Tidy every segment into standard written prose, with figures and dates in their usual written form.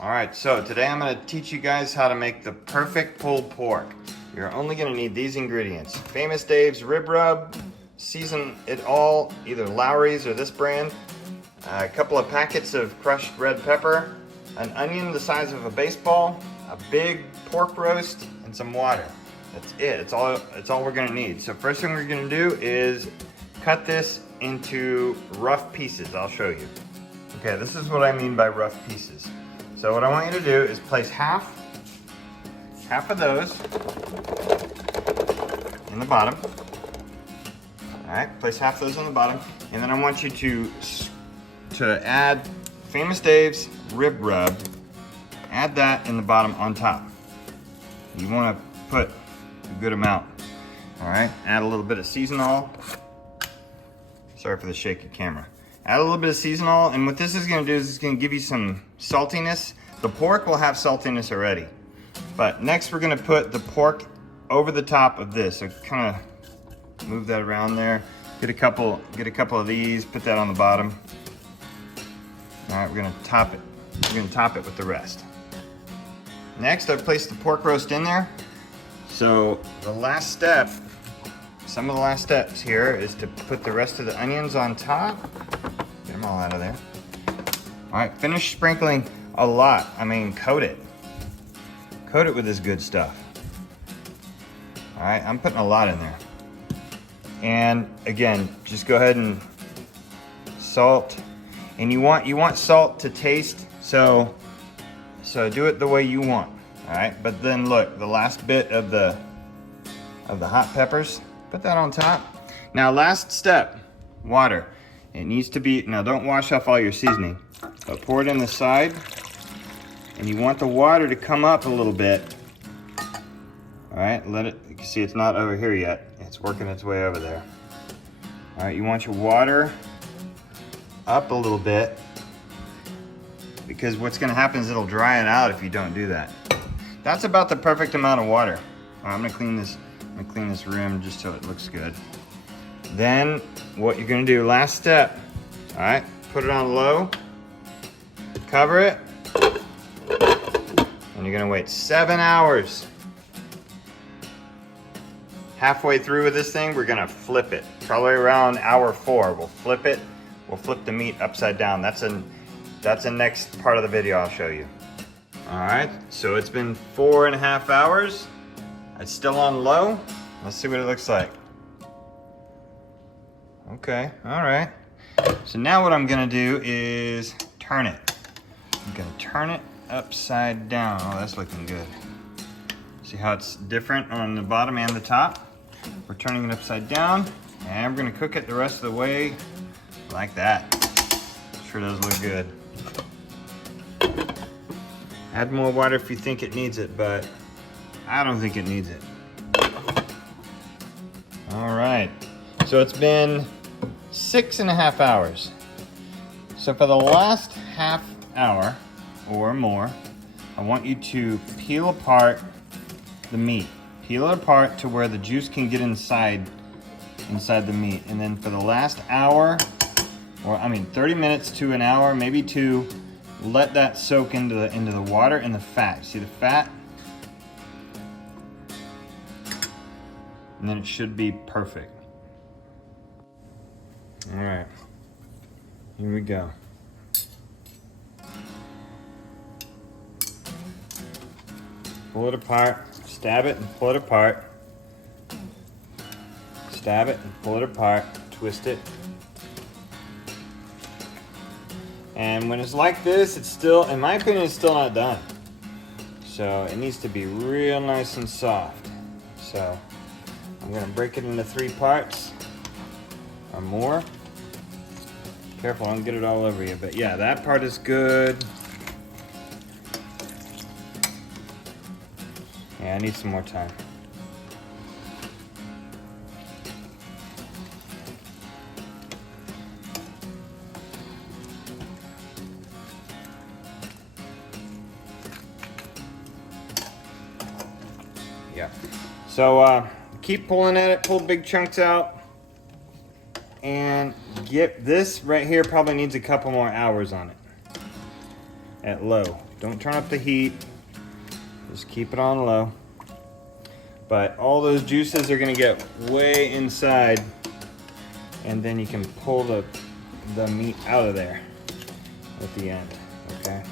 All right, so today I'm gonna teach you guys how to make the perfect pulled pork. You're only gonna need these ingredients. Famous Dave's rib rub, season it all, either Lowry's or this brand, a couple of packets of crushed red pepper, an onion the size of a baseball, a big pork roast, and some water. That's it, it's all we're gonna need. So first thing we're gonna do is cut this into rough pieces. I'll show you. Okay, this is what I mean by rough pieces. So what I want you to do is place half of those in the bottom. All right, place half those on the bottom, and then I want you to add Famous Dave's rib rub. Add that in the bottom on top. You want to put a good amount. All right, add a little bit of seasonal. Sorry for the shaky camera. Add a little bit of seasonal, and what this is going to do is it's going to give you some saltiness. The pork will have saltiness already, but next we're going to put the pork over the top of this. So kind of move that around there. Get a couple of these. Put that on the bottom. All right, we're going to top it. We're going to top it with the rest. Next, I've placed the pork roast in there. So the last step, some of the last steps here is to put the rest of the onions on top. Get them all out of there. All right, finish sprinkling a lot. I mean, coat it. Coat it with this good stuff. All right, I'm putting a lot in there. And again, just go ahead and salt. And you want salt to taste, so do it the way you want. All right, but then look, the last bit of the hot peppers, put that on top. Now, last step, water. It needs to be, now don't wash off all your seasoning, but pour it in the side, and you want the water to come up a little bit. All right, you can see it's not over here yet. It's working its way over there. All right, you want your water up a little bit, because what's gonna happen is it'll dry it out if you don't do that. That's about the perfect amount of water. All right, I'm gonna clean this rim just so it looks good. Then what you're gonna do, last step, all right, put it on low, cover it, and you're gonna wait 7 hours. Halfway through with this thing, we're gonna flip it. Probably around hour 4, we'll flip it. We'll flip the meat upside down. That's the next part of the video I'll show you. All right, so it's been 4.5 hours. It's still on low. Let's see what it looks like. Okay, all right. So now what I'm gonna do is turn it. I'm gonna turn it upside down. Oh, that's looking good. See how it's different on the bottom and the top? We're turning it upside down, and we're gonna cook it the rest of the way like that. Sure does look good. Add more water if you think it needs it, but I don't think it needs it. All right, so it's been 6.5 hours. So for the last half hour or more, I want you to peel apart the meat. Peel it apart to where the juice can get inside the meat. And then for the last hour, 30 minutes to an hour, maybe 2, let that soak into the water and the fat. See the fat? And then it should be perfect. All right, here we go. Pull it apart, stab it and pull it apart. Stab it and pull it apart, twist it. And when it's like this, it's still, in my opinion, it's still not done. So it needs to be real nice and soft. So I'm gonna break it into 3 parts or more. Careful, don't get it all over you, but yeah, that part is good. Yeah, I need some more time. Yeah. So keep pulling at it, pull big chunks out, and get this right here probably needs a couple more hours on it. at low. Don't turn up the heat, just keep it on low. But all those juices are gonna get way inside, and then you can pull the meat out of there at the end, okay?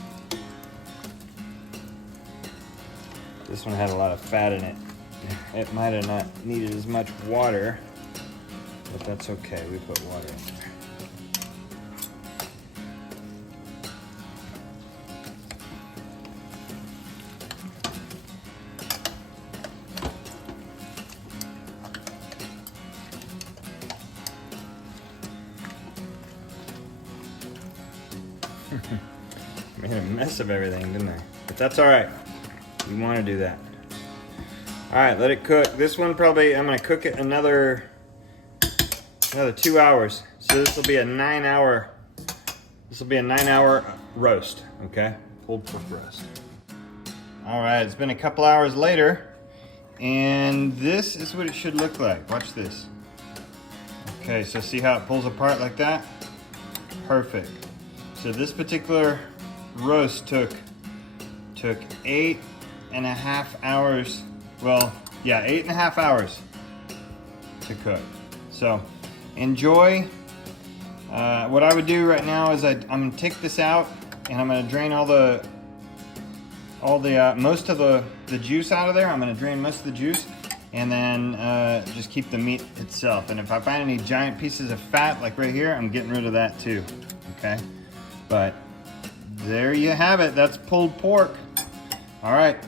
This one had a lot of fat in it. It might have not needed as much water, but that's okay, we put water in there. Made a mess of everything, didn't I? But that's all right. You want to do that. All right, let it cook. This one probably, I'm gonna cook it another 2 hours. So this will be a 9-hour roast, okay? Pulled pork roast. All right, it's been a couple hours later, and this is what it should look like. Watch this. Okay, so see how it pulls apart like that? Perfect. So this particular roast took 8.5 hours. Well, yeah, 8.5 hours to cook. So enjoy. What I would do right now is I'm gonna take this out and I'm gonna drain most of the juice out of there. I'm gonna drain most of the juice and then just keep the meat itself. And if I find any giant pieces of fat, like right here, I'm getting rid of that too, okay? But there you have it. That's pulled pork. All right.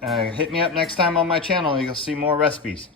Hit me up next time on my channel. You'll see more recipes.